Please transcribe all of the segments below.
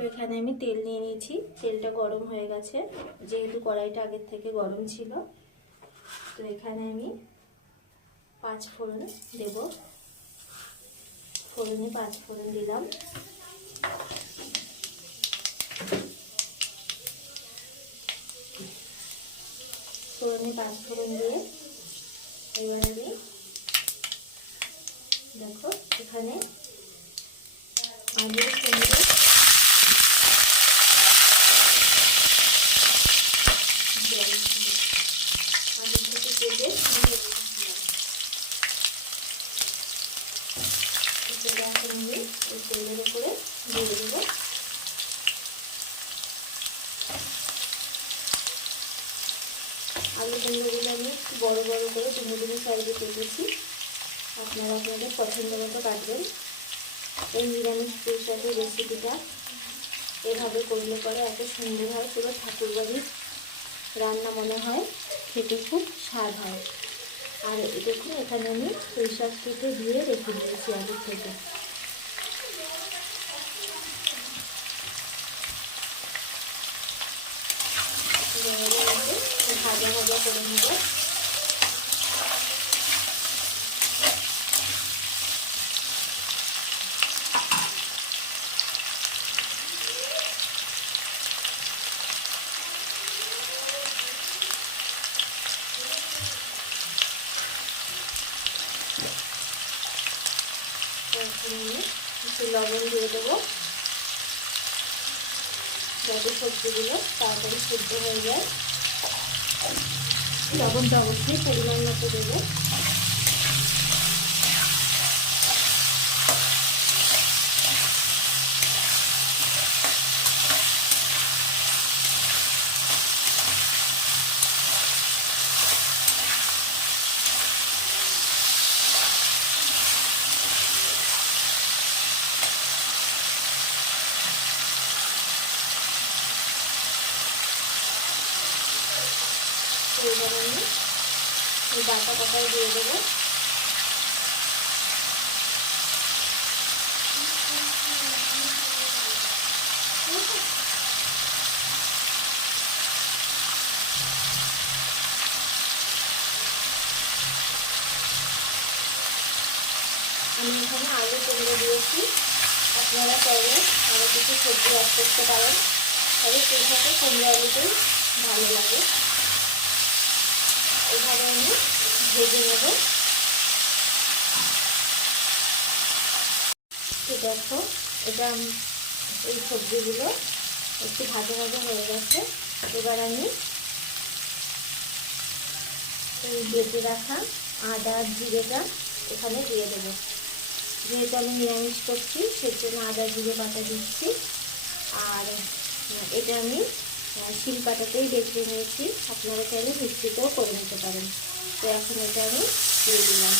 তো এখানে আমি তেল নিয়ে নিয়েছি, তেলটা গরম হয়ে গেছে, যেহেতু কড়াইটা আগের থেকে গরম ছিল। তো এখানে আমি 5 ফোড়ন দেব। ফোড়নে 5 ফোড়ন দিলাম। ফোড়নে 5 ফোড়ন দিয়ে এবার আমি দেখো এখানে আলু কুমড়ো তেলের উপরে দিয়ে দেবো। আলু কুমড়োগুলো আমি একটু বড় বড় করে ডুমো সাইজে কেটেছি, আপনারা আপনাদের পছন্দ মতো কাটবেন। এই নিরামিষ পুঁইশাকের রেসিপিটা এভাবে করলে পরে এত সুন্দর হয়, পুরো ঠাকুরবাড়ির রান্না মনে হয়, খেতে খুব স্বাদ হয়। আর দেখুন এখানে আমি পুঁইশাক কেটে ধুয়ে রেখে দিয়েছি আলু থেকে। ভাজা ভাজা করে নেব। একটু লবণ দিয়ে দেবো যাতে সবজিগুলো তাড়াতাড়ি সিদ্ধ হয়ে যায়। লবণটা অবশ্যই পরিমাণ মতো দেবো। এবার আমি এই বাটা দিয়ে দেবো। আমি এখানে আলু কুমড়ো দিয়েছি, আপনারা চাইলে আরও কিছু সবজি অ্যাড করতে পারেন, তবে সেই সাথে কুমড়ো আলুটাই ভালো লাগে। এভাবে আমি ভেজে নেব। তো দেখো এটা এই সবজিগুলো একটু ভাজা ভাজা হয়ে গেছে। এবার আমি এই বেটে রাখা আদা জিরেটা এখানে দিয়ে দেবো। যেহেতু আমি নিরামিষ করছি সেজন্য আদা জিরে বাটা দিচ্ছি। আর এটা আমি শিলপাটাতেই বেটে নিয়েছি, আপনারা চাইলে মিক্সিতেও করে নিতে পারেন। তো এখন এটা আমি দিয়ে দিলাম।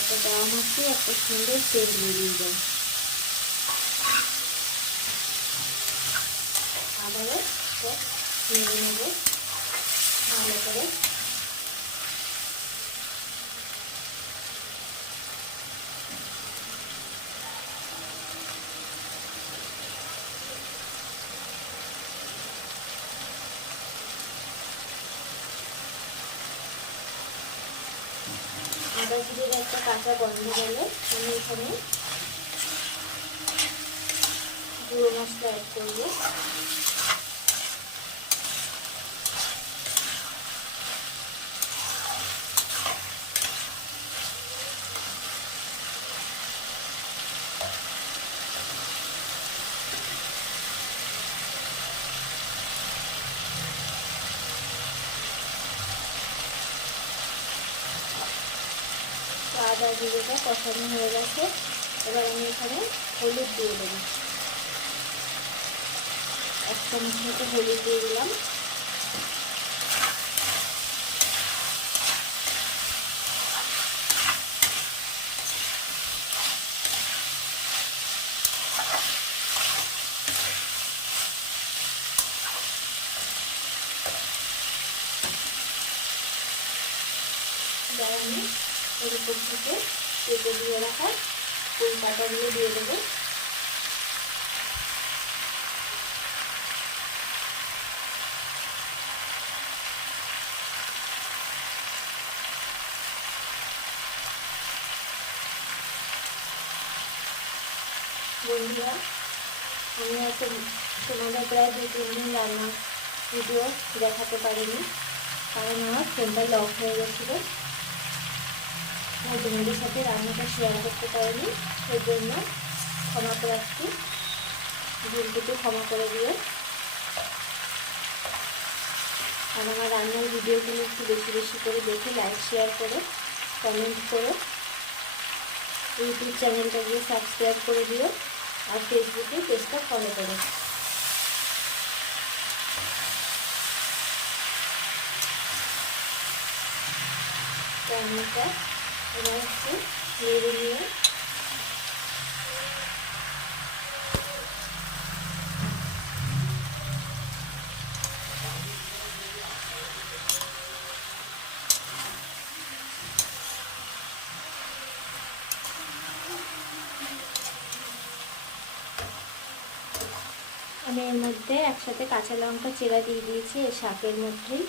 এটা দেওয়া মাত্র একটা সুন্দর সেন্ট বেরিয়ে যায়। আবারও নিয়ে নেব ভালো করে। আদা জিরের একটা কাঁচা গন্ধ গেলে আমি এখানে গুঁড়ো মশলা অ্যাড করব। আদা জিরেটা কষানো হয়ে গেছে। এবার আমি এখানে হলুদ দিয়ে দেবো। 1 চামচ মতো হলুদ দিয়ে দিলাম। এবার আমি এর উপর থেকে কেটে দিয়ে রাখা ফুল পাতাগুলো দিয়ে দেবো। বন্ধুরা, আমি হয়তো তোমাদের প্রায় 2-3 দিন রান্না ভিডিও দেখাতে পারিনি, কারণ আমার ফোনটা লক হয়ে গেছিলো, তোমাদের সাথে রান্নাটা শেয়ার করতে পারিনি। সেই জন্য ক্ষমা প্রার্থী, ভুলটুকু ক্ষমা করে দিও। আর আমার রান্নার ভিডিওগুলো একটু বেশি বেশি করে দেখে লাইক শেয়ার করো, কমেন্ট করো। ইউটিউব চ্যানেলটা গিয়ে সাবস্ক্রাইব করে দিও, আর ফেসবুকে পেজটা ফলো করো। রান্নাটা এবার একটু নেড়ে নিয়ে আমি এর মধ্যে একসাথে কাঁচা লঙ্কা চেরা দিয়ে দিয়েছি এই শাকের মধ্যেই।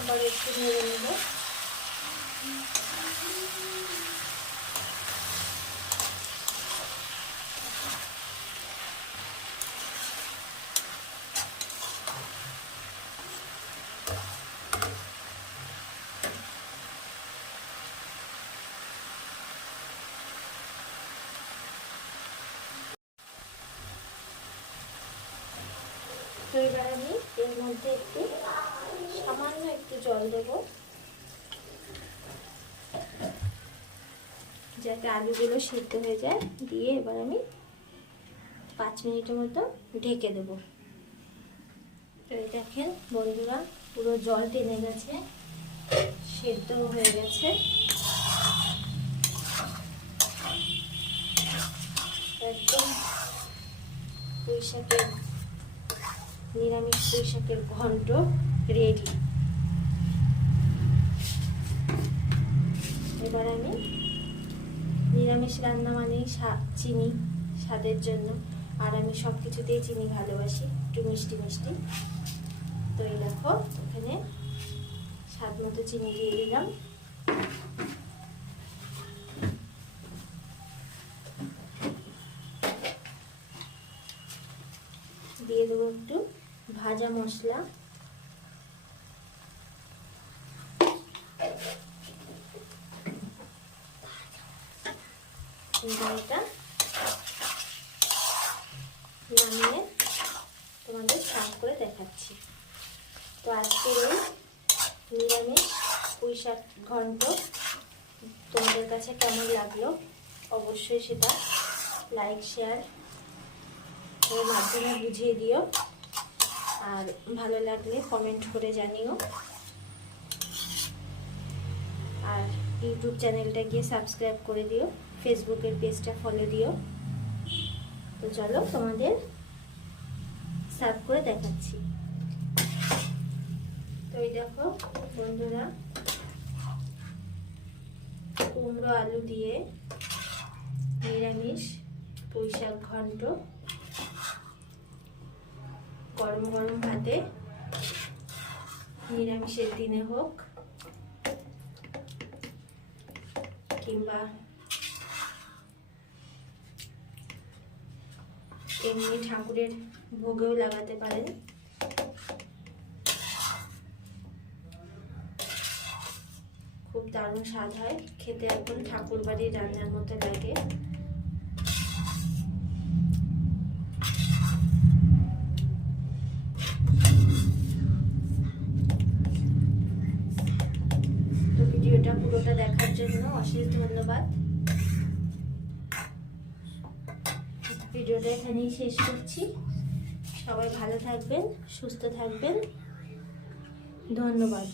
আবার একটু নেড়ে নেব। তো এবার আমি এর মধ্যে একটু সামান্য একটু জল দেব, যাতে আলুগুলো সিদ্ধ হয়ে যায়। দিয়ে এবার আমি 5 মিনিটের মতো ঢেকে দেব। তো এই দেখেন বন্ধুরা, পুরো জল টেনে গেছে, সিদ্ধ হয়ে গেছে। একদম পুঁইশাকের, নিরামিষ পুঁইশাকের ঘন্ট রেডি। এবার আমি, নিরামিষ রান্না মানেই চিনি স্বাদের জন্য, আর আমি সব কিছুতেই চিনি ভালোবাসি, একটু মিষ্টি মিষ্টি। তো এই দেখো, এখানে স্বাদ মতো চিনি দিয়ে দিলাম। দিয়ে দেবো একটু ভাজা মশলা, এটা নামিয়ে তোমাদের সার্ভ করে দেখাচ্ছি। তো আজকের এই নিরামিষ পুঁইশাক ঘন্ট তোমাদের কাছে কেমন লাগলো অবশ্যই সেটা লাইক শেয়ার এর মাধ্যমে বুঝিয়ে দিও, আর ভালো লাগলে কমেন্ট করে জানিও, আর ইউটিউব চ্যানেলটা গিয়ে সাবস্ক্রাইব করে দিও, ফেসবুকের পেজটা ফলো দিও। তো চলো তোমাদের সার্ভ করে দেখাচ্ছি। তো এই দেখো বন্ধুরা, কুমড়ো আলু দিয়ে নিরামিষ পুঁইশাক ঘন্ট গরম গরম ভাতে, নিরামিষের দিনে হোক কিংবা এমনি ঠাকুরের ভোগেও লাগাতে পারেন। খুব দারুণ স্বাদ হয়, খেতে একদম ঠাকুর বাড়ির রান্নার মতো লাগে। তো ভিডিওটা পুরোটা দেখার জন্য অশেষ ধন্যবাদ। ভিডিওটা এখানেই শেষ করছি। সবাই ভালো থাকবেন, সুস্থ থাকবেন। ধন্যবাদ।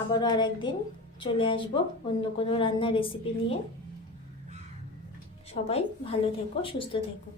আবারও আর একদিন চলে আসবো অন্য কোনো রান্নার রেসিপি নিয়ে। সবাই ভালো থেকো, সুস্থ থেকো।